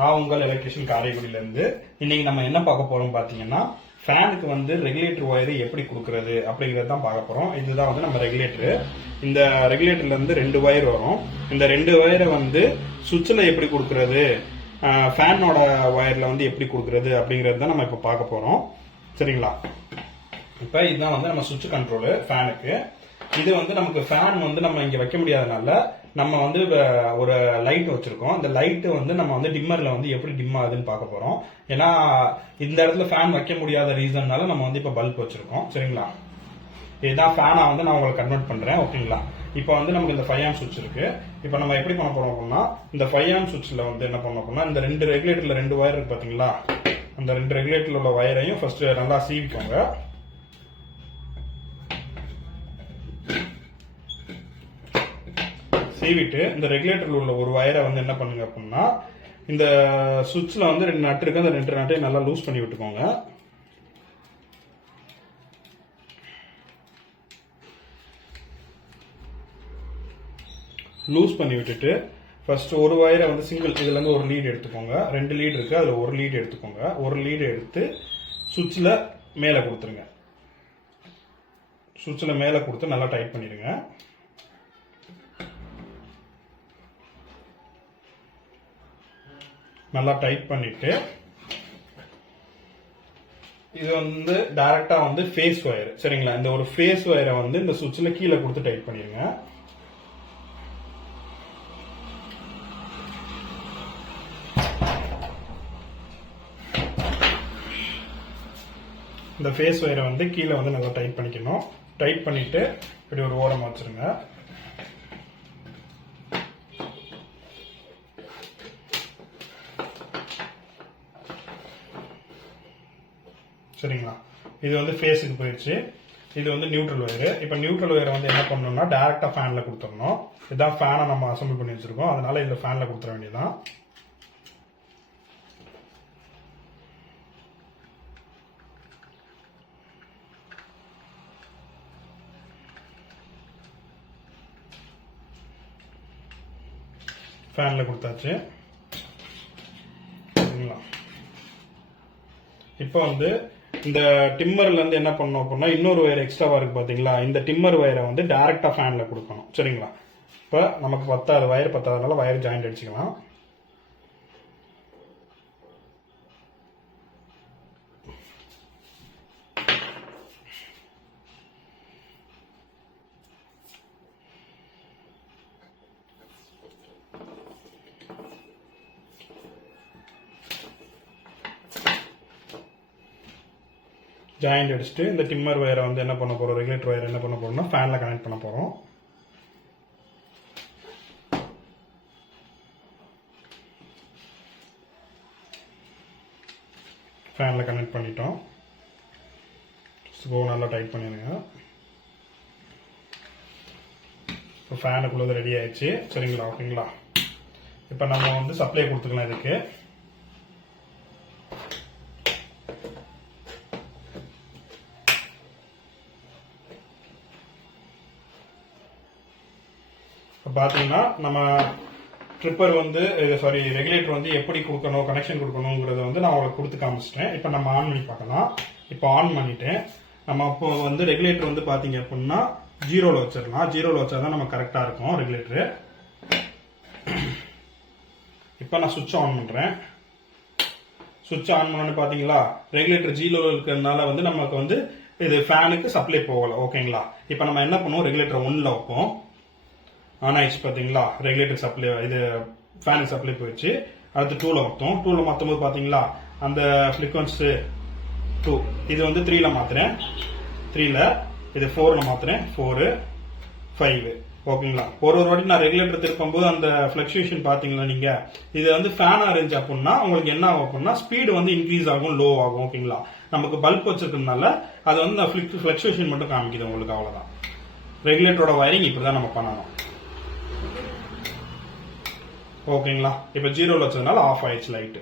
நான் உங்கள் எலக்ட்ரிஷியன் காரைக்குடியிலேருந்து. இன்னைக்கு நம்ம என்ன பார்க்க போறோம் பார்த்தீங்கன்னா, ஃபேனுக்கு வந்து ரெகுலேட்டர் ஒயர் எப்படி கொடுக்கறது அப்படிங்கிறது தான் பார்க்க போறோம். இதுதான் வந்து நம்ம ரெகுலேட்டர். இந்த ரெகுலேட்டர்ல இருந்து 2 ஒயர் வரும். இந்த 2 ஒயரை வந்து சுவிட்சில் எப்படி கொடுக்கறது, ஃபேனோட ஒயர்ல வந்து எப்படி கொடுக்கறது அப்படிங்கிறது தான் நம்ம இப்போ பார்க்க போறோம். சரிங்களா? இப்போ இதுதான் வந்து நம்ம சுவிட்ச் கண்ட்ரோலு ஃபேனுக்கு. இது வந்து நமக்கு ஃபேன் வந்து நம்ம இங்க வைக்க முடியாதனால நம்ம வந்து ஒரு லைட் வச்சிருக்கோம். இந்த லைட் வந்து நம்ம வந்து டிம்மர்ல வந்து எப்படி டிம் ஆகுதுன்னு பார்க்க போறோம். ஏன்னா இந்த இடத்துல ஃபேன் வைக்க முடியாத ரீசன்னால நம்ம வந்து இப்ப பல்ப் வச்சிருக்கோம். சரிங்களா? இதுதான் ஃபேனா வந்து நான் உங்களுக்கு கன்வெர்ட் பண்றேன். ஓகேங்களா? இப்போ வந்து நமக்கு இந்த 5 ஆம்ப் சுவிட்ச் இருக்கு. இப்போ நம்ம எப்படி பண்ண போறோம் அப்படின்னா, இந்த 5 ஆம்ப் சுவிட்ச்ல வந்து என்ன பண்ண போறோம்னா, இந்த 2 ரெகுலேட்டர்ல 2 ஒயர் இருக்கு பாத்தீங்களா, அந்த 2 ரெகுலேட்டர்ல உள்ள ஒயரையும் ஃபர்ஸ்ட் நல்லா சீவிக்கோங்க. சீவிட்டு இந்த ரெகுலேட்டர்ல உள்ள ஒரு வயரை வந்து என்ன பண்ணுங்க அப்படின்னா, இந்த சுவிட்ச்ல வந்து 2 நட்டு இருக்கு, அந்த 2 நட்டையும் நல்லா லூஸ் பண்ணி விட்டுக்கோங்க. லூஸ் பண்ணி விட்டுட்டு ஃபர்ஸ்ட் ஒரு வயரை வந்து சிங்கிள், இதுல இருந்து ஒரு லீட் எடுத்துக்கோங்க. 2 லீட் இருக்கு, அதுல ஒரு லீட் எடுத்துக்கோங்க. ஒரு லீட் எடுத்து சுவிட்ச்ல மேல கொடுத்துருங்க. சுவிட்ச்ல மேல கொடுத்து நல்லா டைட் பண்ணிடுங்க. நல்லா டைட் பண்ணிட்டு இது வந்து டைரக்டா வந்து ஃபேஸ் ஒயர். சரிங்களா? இந்த ஒரு ஃபேஸ் ஒயரை வந்து இந்த சுவிட்ச்ல கீழே கொடுத்து டைட் பண்ணிருங்க. இந்த ஃபேஸ் ஒயரை வந்து கீழே வந்து நல்லா டைட் பண்ணிக்கணும். டைட் பண்ணிட்டு இப்படி ஒரு ஓரம் வச்சிருங்க. சரிங்களா? இது வந்து ஃபேஸுக்கு போயிடுச்சு. இது வந்து நியூட்ரல் ஒயர். இப்போ நியூட்ரல் ஒயரை வந்து என்ன பண்ணணும்னா டைரக்டா ஃபேன்ல கொடுத்துடணும். இதுதான் ஃபேனை நம்ம அசம்பிள் பண்ணி வச்சிருக்கோம், அதனால இதுல ஃபேன்ல கொடுத்துட வேண்டியதான். ஃபேன்ல கொடுத்தாச்சு. சரிங்களா? இப்போ வந்து இந்த டிம்மர்ல இருந்து என்ன பண்ணணும் அப்படின்னா, இன்னொரு ஒயர் எக்ஸ்ட்ராவா இருக்கு பாத்தீங்களா, இந்த டிம்மர் ஒயரை வந்து டைரக்டா ஃபேன்ல கொடுக்கணும். சரிங்களா? இப்ப நமக்கு 10 வயர் பத்தாதனால வயர் ஜாயிண்ட் அடிச்சுக்கலாம். ஜாயிண்ட் அடிச்சுட்டு இந்த டிம்மர் ஒயரை வந்து என்ன பண்ண போறோம், ரெகுலேட்டர் ஒயர் என்ன பண்ண போறோம்னா ஃபேன்ல கனெக்ட் பண்ண போறோம். ஃபேன்ல கனெக்ட் பண்ணிட்டோம். ஸ்க்ரூ நல்லா டைட் பண்ணிடுங்க. இப்போ ஃபேனுக்குள்ளது ரெடி ஆயிடுச்சு. சரிங்களா? ஓகேங்களா? இப்போ நம்ம வந்து சப்ளை கொடுத்துக்கலாம். இதுக்கு பாத்தீங்கன்னா நம்ம ட்ரிப்பர் வந்து ரெகுலேட்டர் வந்து எப்படி கொடுக்கணும், கனெக்ஷன் கொடுக்கணுங்கிறத வந்து நான் உங்களுக்கு கொடுத்து காமிச்சிட்டேன். இப்போ நம்ம ஆன் பண்ணி பார்க்கலாம். இப்போ ஆன் பண்ணிட்டேன். நம்ம இப்போ வந்து ரெகுலேட்டர் வந்து பாத்தீங்க அப்படின்னா 0ல வச்சிடலாம். 0ல வச்சாதான் நம்ம கரெக்டா இருக்கும் ரெகுலேட்டர். இப்போ நான் சுவிட்ச் ஆன் பண்றேன். சுவிட்ச் ஆன் பண்ணு பாத்தீங்களா, ரெகுலேட்டர் 0ல இருக்கிறதுனால வந்து நமக்கு வந்து இது ஃபேனுக்கு சப்ளை போகல. ஓகேங்களா? இப்போ நம்ம என்ன பண்ணுவோம், ரெகுலேட்டர் 1ல வைப்போம். ஆன் ஆயிடுச்சு பாத்தீங்களா, ரெகுலேட்டர் சப்ளை, இது ஃபேனுக்கு சப்ளை போயிடுச்சு. அடுத்து 2ல மாத்தோம். 2ல மாத்தும் போது பாத்தீங்களா அந்த ஃப்ரீக்வன்சி 2, இது வந்து 3ல மாத்துறேன். 3ல இது 4ல மாத்துறேன். 4 5. ஓகேங்களா? ஒரு வாட்டி நான் ரெகுலேட்டர் திருப்பும் போது அந்த பிளக்சுவேஷன் பாத்தீங்களா நீங்க, இது வந்து ஃபேனா இருந்துச்சு அப்படின்னா உங்களுக்கு என்ன ஆகும் அப்படின்னா ஸ்பீடு வந்து இன்க்ரீஸ் ஆகும், லோ ஆகும். ஓகேங்களா? நமக்கு பல்ப் வச்சிருக்கிறதுனால அது வந்து பிளக்சுவேஷன் மட்டும் காமிக்குது உங்களுக்கு, அவ்வளவுதான். ரெகுலேட்டரோட வயரிங் இப்படிதான் நம்ம பண்ணணும். ஓகேங்களா? இப்போ 0ல வச்சதுனால ஆஃப் ஆயிடுச்சு லைட்.